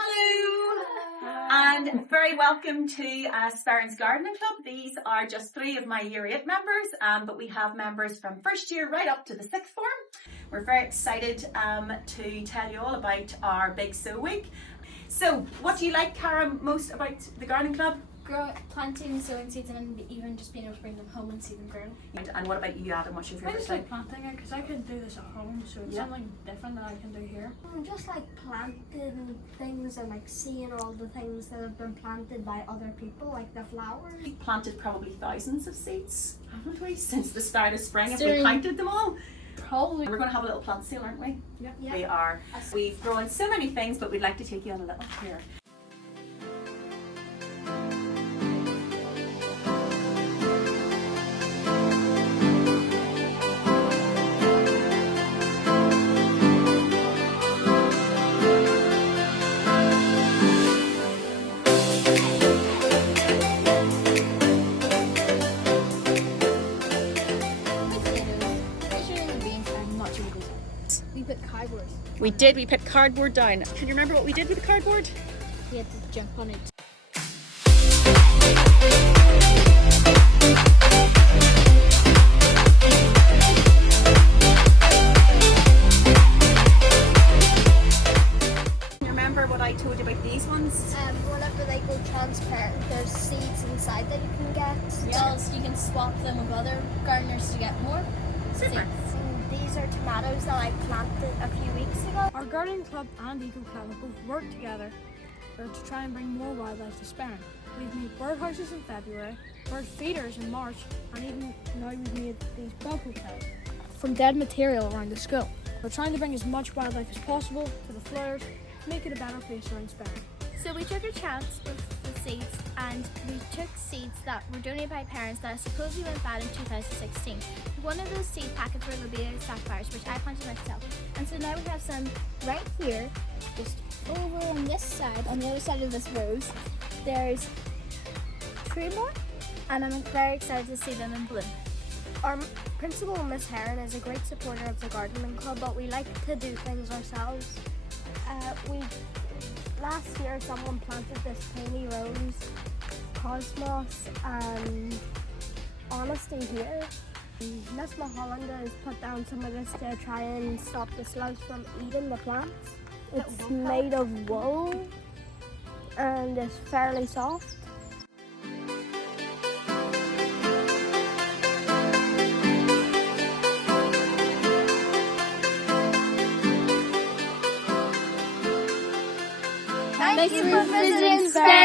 Hello, and very welcome to Sperrin's Gardening Club. These are just 3 of my Year 8 members, but we have members from first year right up to the 6th form. We're very excited to tell you all about our Big Sow Week. So, what do you like, Cara, most about the Gardening Club? Planting, sowing seeds, and even just being able to bring them home and see them grow. And what about you, Adam? What's your favourite thing? I just like planting it because I can do this at home, so it's something different that I can do here. Just like planting things and like seeing all the things that have been planted by other people, like the flowers. We've planted probably thousands of seeds, haven't we, since the start of spring? Have we counted them all? Probably. We're going to have a little plant sale, aren't we? Yeah. We are. We've grown so many things, but we'd like to take you on a little tour. We put cardboard. We did. We put cardboard down. Can you remember what we did with the cardboard? We had to jump on it. Remember what I told you about these ones? Whenever they go transparent, there's seeds inside that you can get. Yeah. So you can swap them with other gardeners to get more. Super. These are tomatoes that I planted a few weeks ago. Our gardening club and eco club have both worked together to try and bring more wildlife to Sperrin. We've made birdhouses in February, bird feeders in March, and even now we've made these bug hotels from dead material around the school. We're trying to bring as much wildlife as possible to the flowers to make it a better place around Sperrin. So we took a chance with the seeds, and we took seeds that were donated by parents that supposedly went bad in 2016. One of those seed packets were lobelia sapphires, which I planted myself. And so now we have some right here, just over on this side, on the other side of this rose. There's 3 more, and I'm very excited to see them in bloom. Our principal, Miss Heron, is a great supporter of the gardening club, but we like to do things ourselves. Last year someone planted this tiny rose, cosmos and honesty here. Miss Mulholland has put down some of this to try and stop the slugs from eating the plants. It's made of wool and it's fairly soft. Thank you for visiting Sperrin.